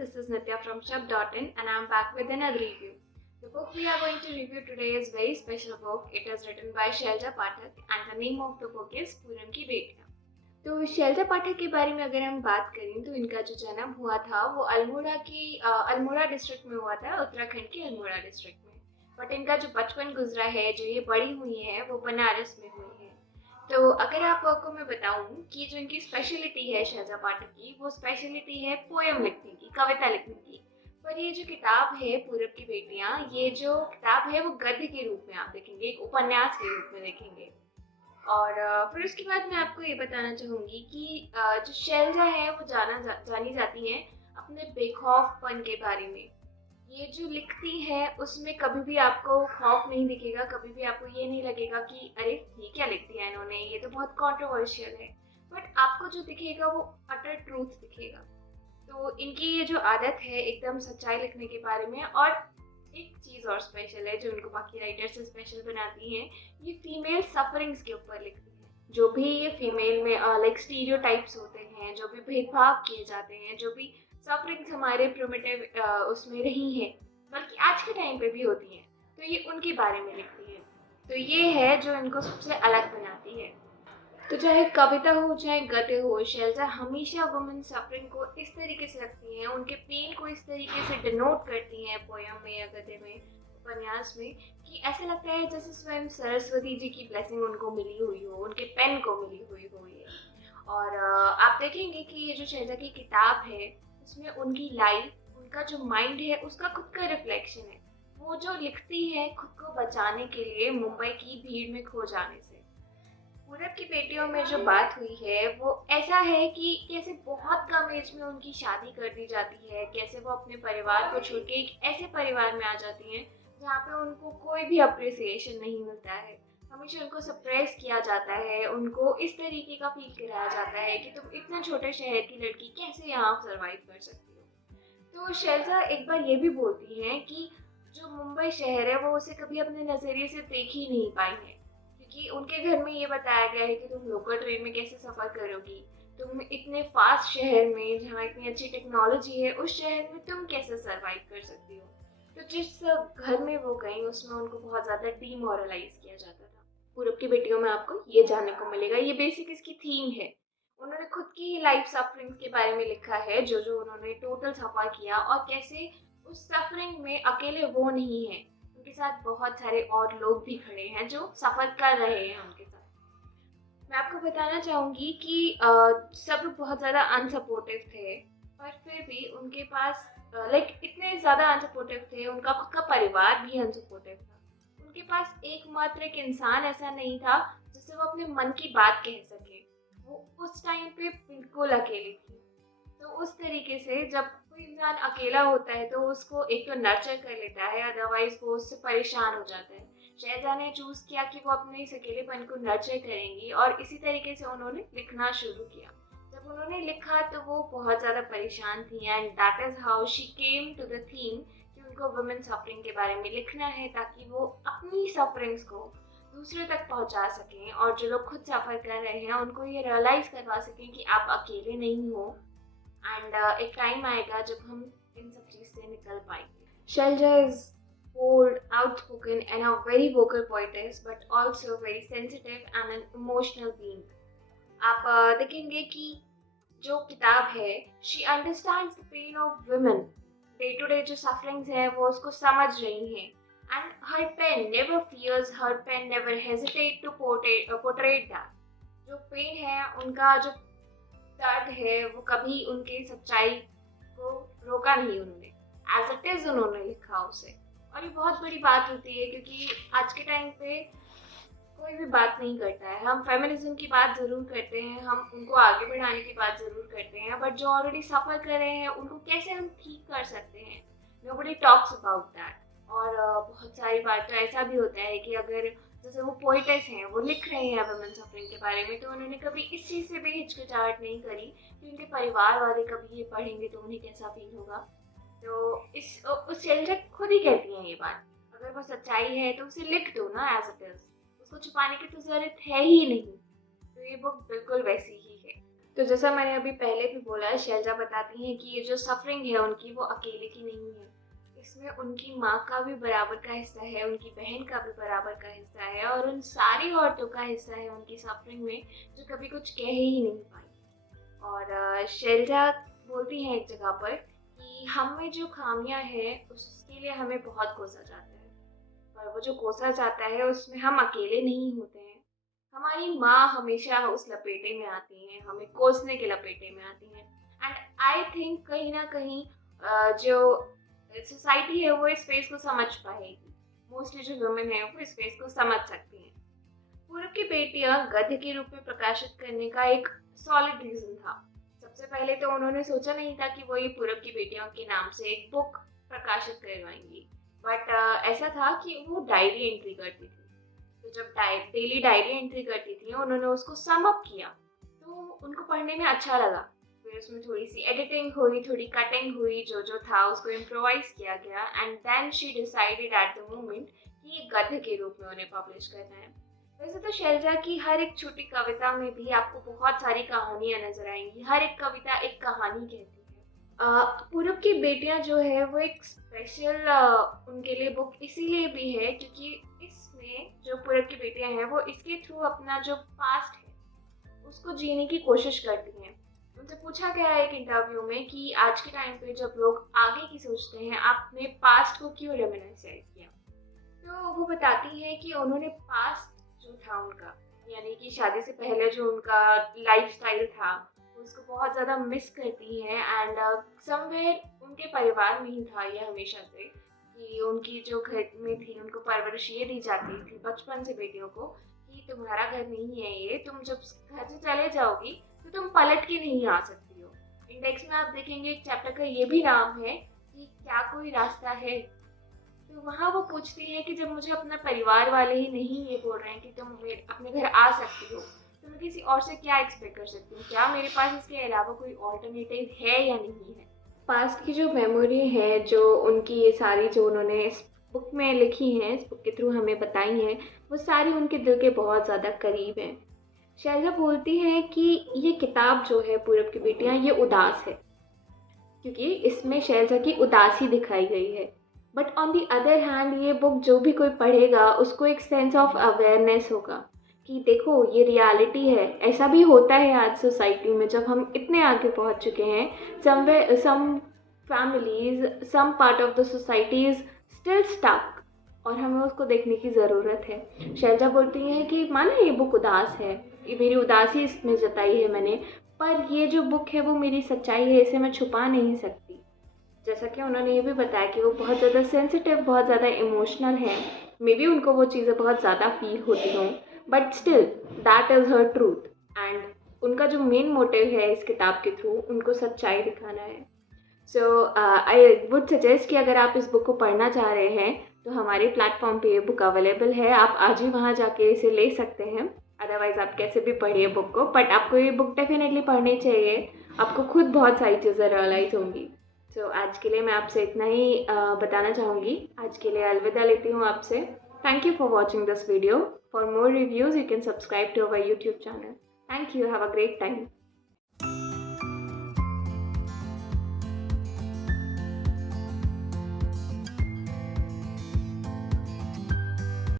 this is Nitya from Shub.in and I am back with another review. The book we are going to review today is a very special book. It is written by Shailja Pathak and the name of the book is पूरन की बेटियां। तो शैलजा पाठक के बारे में अगर हम बात करें तो इनका जो जन्म हुआ था वो अल्मोड़ा डिस्ट्रिक्ट में हुआ था, उत्तराखंड के अल्मोड़ा डिस्ट्रिक्ट में। बट इनका जो बचपन गुजरा है, जो ये बड़ी हुई है, वो बनारस में हुई है। तो अगर आपको मैं बताऊं कि जो इनकी स्पेशलिटी है शैलजा पाठक की, वो स्पेशलिटी है पोएम लिखने की, कविता लिखने की। पर ये जो किताब है पूरब की बेटियां, ये जो किताब है वो गद्य के रूप में आप देखेंगे, एक उपन्यास के रूप में देखेंगे। और फिर उसके बाद मैं आपको ये बताना चाहूँगी कि जो शैलजा है वो जानी जाती हैं अपने बेखौफपन के बारे में। ये जो लिखती है उसमें कभी भी आपको खौफ नहीं दिखेगा, कभी भी आपको ये नहीं लगेगा कि अरे ये क्या लिख दिया इन्होंने, ये तो बहुत कंट्रोवर्शियल है। बट आपको जो दिखेगा वो अटर ट्रूथ दिखेगा। तो इनकी ये जो आदत है एकदम सच्चाई लिखने के बारे में। और एक चीज़ और स्पेशल है जो इनको बाकी राइटर से स्पेशल बनाती है, ये फीमेल सफरिंग्स के ऊपर लिखती है। जो भी ये फीमेल में लाइक स्टीरियोटाइप्स होते हैं, जो भी भेदभाव किए जाते हैं, जो भी सफरिंग्स हमारे प्रिमिटिव उसमें रही हैं, बल्कि आज के टाइम पे भी होती हैं, तो ये उनके बारे में लिखती है। तो ये है जो इनको सबसे अलग बनाती है। तो चाहे कविता हो चाहे गद्य हो, शैलजा हमेशा वुमेन सफरिंग को इस तरीके से रखती हैं, उनके पेन को इस तरीके से डिनोट करती हैं पोयम में या गद्य में, उपन्यास में, कि ऐसा लगता है जैसे स्वयं सरस्वती जी की ब्लेसिंग उनको मिली हुई हो, उनके पेन को मिली हुई हो ये। और आप देखेंगे कि ये जो शैलजा की किताब है उसमें उनकी लाइफ, उनका जो माइंड है, उसका खुद का रिफ्लेक्शन है। वो जो लिखती है खुद को बचाने के लिए मुंबई की भीड़ में खो जाने से। पूरब की बेटियों में जो बात हुई है वो ऐसा है कि कैसे बहुत कम एज में उनकी शादी कर दी जाती है, कैसे वो अपने परिवार को छोड़ के एक ऐसे परिवार में आ जाती हैं जहाँ पे उनको कोई भी अप्रिसिएशन नहीं मिलता है। हमेशा उनको सप्रेस किया जाता है, उनको इस तरीके का फील कराया जाता है कि तुम इतना छोटे शहर की लड़की कैसे यहाँ सरवाइव कर सकती हो। तो शैलजा एक बार ये भी बोलती हैं कि जो मुंबई शहर है वो उसे कभी अपने नज़रिए से देख ही नहीं पाई है, क्योंकि उनके घर में ये बताया गया है कि तुम लोकल ट्रेन में कैसे सफ़र करोगी, तुम इतने फास्ट शहर में जहाँ इतनी अच्छी टेक्नोलॉजी है उस शहर में तुम कैसे सरवाइव कर सकती हो। तो जिस घर में वो गई उसमें उनको बहुत ज़्यादा डीमोरलाइज किया जाता था। पूरब की बेटियों में आपको ये जानने को मिलेगा, ये बेसिक इसकी थीम है। उन्होंने खुद की ही लाइफ सफरिंग्स के बारे में लिखा है, जो जो उन्होंने टोटल सफ़र किया और कैसे उस सफरिंग में अकेले वो नहीं है, उनके साथ बहुत सारे और लोग भी खड़े हैं जो सफ़र कर रहे हैं उनके साथ। मैं आपको बताना चाहूँगी कि सब लोग बहुत ज़्यादा अनसपोर्टिव थे, पर फिर भी उनके पास इतने ज़्यादा अनसपोर्टिव थे, उनका खुद का परिवार भी अनसपोर्टिव था। उनके पास एकमात्र एक इंसान ऐसा नहीं था जिससे वो अपने मन की बात कह सके। वो उस टाइम पे बिल्कुल अकेली थी। तो उस तरीके से जब कोई इंसान अकेला होता है तो उसको एक तो नर्चर कर लेता है, अदरवाइज वो उससे परेशान हो जाता है। शैलजा ने चूज़ किया कि वो अपने इस अकेलेपन को नर्चर करेंगी और इसी तरीके से उन्होंने लिखना शुरू किया। जब उन्होंने लिखा तो वो बहुत ज़्यादा परेशान थी and that is how she came to the theme कि उनको वुमेन सफरिंग के बारे में लिखना है, ताकि वो अपनी सफरिंग्स को दूसरे तक पहुंचा सकें और जो लोग खुद सफ़र कर रहे हैं उनको ये रियलाइज़ करवा सकें कि आप अकेले नहीं हो। एंड एक टाइम आएगा जब हम इन सब चीज़ से निकल पाएंगे। Shailaja is bold, outspoken and a very vocal poetess, but also very sensitive and an emotional being. आप देखेंगे कि जो किताब है, she understands the pain of women. Day to day जो सफरिंग्स है वो उसको समझ रही हैं। And her pen never fears, her pen never hesitate to portray that. जो पेन है, उनका जो दर्द है, वो कभी उनकी सच्चाई को रोका नहीं उन्होंने। एज इट इज उन्होंने लिखा उसे। और ये बहुत बड़ी बात होती है क्योंकि आज के टाइम पे कोई भी बात नहीं करता है। हम फेमिनिज्म की बात ज़रूर करते हैं, हम उनको आगे बढ़ाने की बात ज़रूर करते हैं, बट जो ऑलरेडी सफ़र कर रहे हैं उनको कैसे हम ठीक कर सकते हैं, नोबडी टॉक्स अबाउट दैट। और बहुत सारी बार तो ऐसा भी होता है कि अगर जैसे वो पोइटेस हैं, वो लिख रहे हैं वुमेन सफरिंग के बारे में, तो उन्होंने कभी इस चीज़ से भी हिचकिचाहट नहीं करी कि उनके परिवार वाले कभी ये पढ़ेंगे तो उन्हें कैसा फील होगा। तो उस शैलजा खुद ही कहती हैं ये बात, अगर वो सच्चाई है तो उसे लिख दो ना एज इट इज़, उसको छुपाने की तो ज़रूरत है ही नहीं। तो ये बुक बिल्कुल वैसी ही है। तो जैसा मैंने अभी पहले भी बोला, शैलजा बताती हैं कि ये जो सफरिंग है उनकी, वो अकेले की नहीं है। इसमें उनकी माँ का भी बराबर का हिस्सा है, उनकी बहन का भी बराबर का हिस्सा है, और उन सारी औरतों का हिस्सा है उनकी सफरिंग में, जो कभी कुछ कह ही नहीं पाई। और शैलजा बोलती हैं एक जगह पर कि हम में जो खामियां हैं उसके लिए हमें बहुत कोसा जाता है, पर वो जो कोसा जाता है उसमें हम अकेले नहीं होते हैं। हमारी माँ हमेशा उस लपेटे में आती हैं, हमें कोसने के लपेटे में आती हैं। एंड आई थिंक कहीं ना कहीं जो सोसाइटी है वो इस फेस को समझ पाएगी। मोस्टली जो वुमेन है वो इस फेस को समझ सकती हैं। पूरब की बेटियां गद्य के रूप में प्रकाशित करने का एक सॉलिड रीजन था। सबसे पहले तो उन्होंने सोचा नहीं था कि वो ये पूरब की बेटियों के नाम से एक बुक प्रकाशित करवाएंगी, बट ऐसा था कि वो डायरी एंट्री करती थी। तो जब डेली डायरी एंट्री करती थी उन्होंने उसको सम अप किया, तो उनको पढ़ने में अच्छा लगा। फिर उसमें थोड़ी सी एडिटिंग हुई, थोड़ी कटिंग हुई, जो था उसको इम्प्रोवाइज किया गया, and then she decided at the moment कि ये गद्य के रूप में उन्हें पब्लिश करना है। वैसे तो शैलजा की हर एक छोटी कविता में भी आपको बहुत सारी कहानियां नजर आएंगी। हर एक कविता एक कहानी कहती है। पूरब की बेटियां जो है वो एक स्पेशल उनके लिए बुक इसीलिए भी है क्योंकि इसमें जो पूरब की बेटियां हैं वो इसके थ्रू अपना जो पास्ट है उसको जीने की कोशिश करती हैं। उनसे पूछा गया है एक इंटरव्यू में कि आज के टाइम पे जब लोग आगे की सोचते हैं, आपने पास्ट को क्यों रेमिनिसाइज किया? तो वो बताती हैं कि उन्होंने पास्ट जो था उनका, यानी कि शादी से पहले जो उनका लाइफस्टाइल था, उसको बहुत ज़्यादा मिस करती हैं। एंड समवेयर उनके परिवार में ही था ये हमेशा से कि उनकी जो घर में थी उनको परवरिश ये दी जाती थी बचपन से बेटियों को कि तुम्हारा घर नहीं है ये, तुम जब घर से चले जाओगी तो तुम पलट के नहीं आ सकती हो। इंडेक्स में आप देखेंगे एक चैप्टर का ये भी नाम है कि क्या कोई रास्ता है। तो वहाँ वो पूछती है कि जब मुझे अपना परिवार वाले ही नहीं ये बोल रहे हैं कि तुम अपने घर आ सकती हो, तो मैं किसी और से क्या एक्सपेक्ट कर सकती हूँ? क्या मेरे पास इसके अलावा कोई ऑल्टरनेटिव है या नहीं है? पास्ट की जो मेमोरी है, जो उनकी ये सारी जो उन्होंने इस बुक में लिखी हैं, इस बुक के थ्रू हमें बताई हैं, वो सारी उनके दिल के बहुत ज़्यादा करीब हैं। शैलजा बोलती हैं कि ये किताब जो है पूरब की बेटियां, ये उदास है क्योंकि इसमें शैलजा की उदासी दिखाई गई है। But on the other hand ये बुक जो भी कोई पढ़ेगा उसको एक सेंस ऑफ अवेयरनेस होगा कि देखो ये रियलिटी है, ऐसा भी होता है आज सोसाइटी में जब हम इतने आगे पहुंच चुके हैं। Somewhere some families, some part of the society is still stuck, और हमें उसको देखने की ज़रूरत है। शैलजा बोलती हैं कि माना ये बुक उदास है, ये मेरी उदासी इसमें जताई है मैंने, पर ये जो बुक है वो मेरी सच्चाई है, इसे मैं छुपा नहीं सकती। जैसा कि उन्होंने ये भी बताया कि वो बहुत ज़्यादा सेंसिटिव, बहुत ज़्यादा इमोशनल हैं। मे बी उनको वो चीज़ें बहुत ज़्यादा फील होती हों, but still that is her truth. And उनका जो मेन मोटिव है इस किताब के थ्रू, उनको सच्चाई दिखाना है। सो आई वुड सजेस्ट कि अगर आप इस बुक को पढ़ना चाह रहे हैं तो हमारे प्लेटफॉर्म पे ये बुक अवेलेबल है, आप आज ही वहाँ जाके इसे ले सकते हैं। अदरवाइज़ आप कैसे भी पढ़िए बुक को, बट आपको ये बुक डेफिनेटली पढ़नी चाहिए। आपको खुद बहुत सारी चीज़ें रियलाइज़ होंगी। सो आज के लिए मैं आपसे इतना ही बताना चाहूँगी। आज के लिए अलविदा लेती हूँ आपसे। Thank you for watching this video. For more reviews you can subscribe to our YouTube channel. Thank you, have a great time.